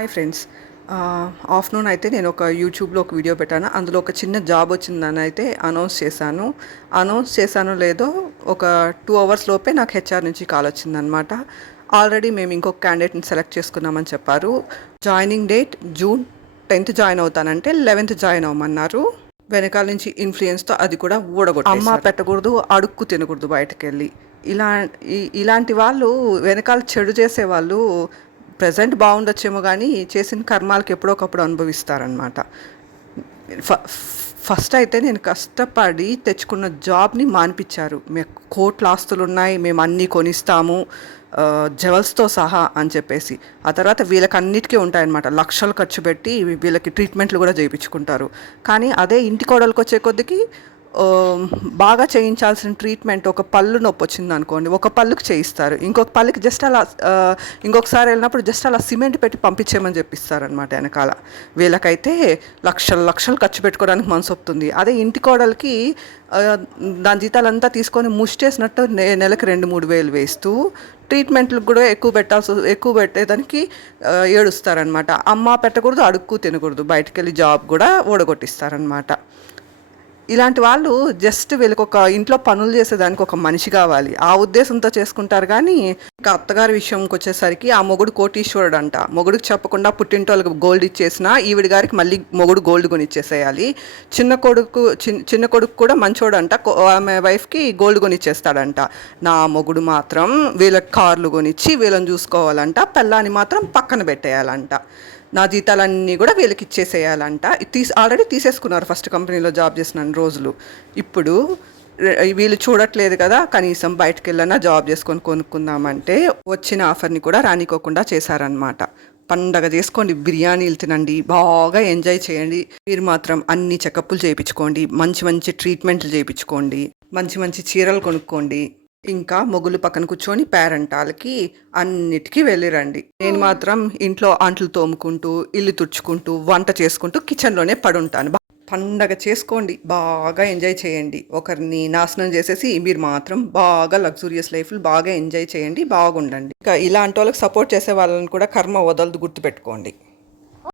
Hi friends. Afternoon అయితే నేను ఒక యూట్యూబ్లో ఒక వీడియో పెట్టాను. అందులో ఒక చిన్న జాబ్ వచ్చిందని అయితే అనౌన్స్ చేశానో లేదో ఒక 2 అవర్స్ లోపే నాకు హెచ్ఆర్ నుంచి కాల్ వచ్చిందనమాట. ఆల్రెడీ మేము ఇంకొక క్యాండిడేట్ని సెలెక్ట్ చేసుకున్నామని చెప్పారు. Joining date June 10th join అవుతానంటే 11th జాయిన్ అవ్వమన్నారు. వెనకాల నుంచి ఇన్ఫ్లుయెన్స్తో అది కూడా ఊడగొట్టారు. అమ్మ పెట్టకూడదు, అడుక్కు తినకూడదు బయటకెళ్ళి. ఇలాంటి వాళ్ళు వెనకాల చెడు చేసేవాళ్ళు ప్రజెంట్ బాగుండొచ్చేమో కానీ చేసిన కర్మాలకు ఎప్పుడో ఒకప్పుడు అనుభవిస్తారనమాట. ఫస్ట్ అయితే నేను కష్టపడి తెచ్చుకున్న జాబ్ని మాన్పించారు. మేము కోట్ల ఆస్తులు ఉన్నాయి, మేము అన్నీ కొనిస్తాము జవల్స్తో సహా అని చెప్పేసి. ఆ తర్వాత వీళ్ళకి అన్నిటికీ ఉంటాయన్నమాట. లక్షలు ఖర్చు పెట్టి వీళ్ళకి ట్రీట్మెంట్లు కూడా చేయించుకుంటారు. కానీ అదే ఇంటి కోడలకు వచ్చే కొద్దికి బాగా చేయించాల్సిన ట్రీట్మెంట్, ఒక పళ్ళు నొప్పి వచ్చింది అనుకోండి, ఒక పళ్ళుకి చేయిస్తారు, ఇంకొక పళ్ళుకి జస్ట్ అలా ఇంకొకసారి వెళ్ళినప్పుడు జస్ట్ అలా సిమెంట్ పెట్టి పంపించేయమని చెప్పిస్తారనమాట వెనకాల. వీళ్ళకైతే లక్షలు ఖర్చు పెట్టుకోవడానికి మనసు వస్తుంది. అదే ఇంటి కోడలకి దాని జీతాలంతా తీసుకొని ముష్టేసినట్టు నెలకు 2-3 వేలు వేస్తూ ట్రీట్మెంట్లకు కూడా ఎక్కువ పెట్టేదానికి ఏడుస్తారనమాట. అమ్మ పెట్టకూడదు, అడుక్కు తినకూడదు, బయటకు వెళ్ళి జాబ్ కూడా ఓడగొట్టిస్తారనమాట. ఇలాంటి వాళ్ళు జస్ట్ వీళ్ళకి ఒక ఇంట్లో పనులు చేసేదానికి ఒక మనిషి కావాలి, ఆ ఉద్దేశంతో చేసుకుంటారు. కానీ ఇంకా అత్తగారి విషయంకి వచ్చేసరికి ఆ మొగుడు కోటీశ్వరుడు అంట. మొగుడికి చెప్పకుండా పుట్టింటోళ్ళకి గోల్డ్ ఇచ్చేసినా ఈవిడి గారికి మళ్ళీ మొగుడు గోల్డ్ కొనిచ్చేసేయాలి. చిన్న కొడుకు కూడా మంచోడు అంట, ఆమె వైఫ్కి గోల్డ్ కొనిచ్చేస్తాడంట. నా మొగుడు మాత్రం వీళ్ళకి కార్లు కొనిచ్చి వీళ్ళని చూసుకోవాలంట, పెళ్ళాన్ని మాత్రం పక్కన పెట్టేయాలంట, నా జీతాలన్నీ కూడా వీళ్ళకి ఇచ్చేసేయాలంట. ఆల్రెడీ తీసేసుకున్నారు ఫస్ట్ కంపెనీలో జాబ్ చేసిన రోజులు. ఇప్పుడు వీళ్ళు చూడట్లేదు కదా, కనీసం బయటకు వెళ్ళినా జాబ్ చేసుకొని కొనుక్కుందామంటే వచ్చిన ఆఫర్ని కూడా రానికోకుండా చేశారనమాట. పండగ చేసుకోండి, బిర్యానీలు తినండి, బాగా ఎంజాయ్ చేయండి. మీరు మాత్రం అన్ని చెకప్లు చేయించుకోండి, మంచి ట్రీట్మెంట్లు చేయించుకోండి, మంచి చీరలు కొనుక్కోండి. ఇంకా మొగులు పక్కన కూర్చొని పేరెంటాలకి అన్నిటికీ వెళ్ళిరండి. నేను మాత్రం ఇంట్లో అంట్లు తోముకుంటూ, ఇల్లు తుడుచుకుంటూ, వంట చేసుకుంటూ కిచెన్లోనే పడుంటాను. పండగ చేసుకోండి, బాగా ఎంజాయ్ చేయండి. ఒకరిని నాశనం చేసేసి మీరు మాత్రం బాగా లగ్జూరియస్ లైఫ్లు బాగా ఎంజాయ్ చేయండి, బాగుండండి. ఇంకా ఇలాంటి వాళ్ళకి సపోర్ట్ చేసే వాళ్ళని కూడా కర్మ వదలదు, గుర్తుపెట్టుకోండి.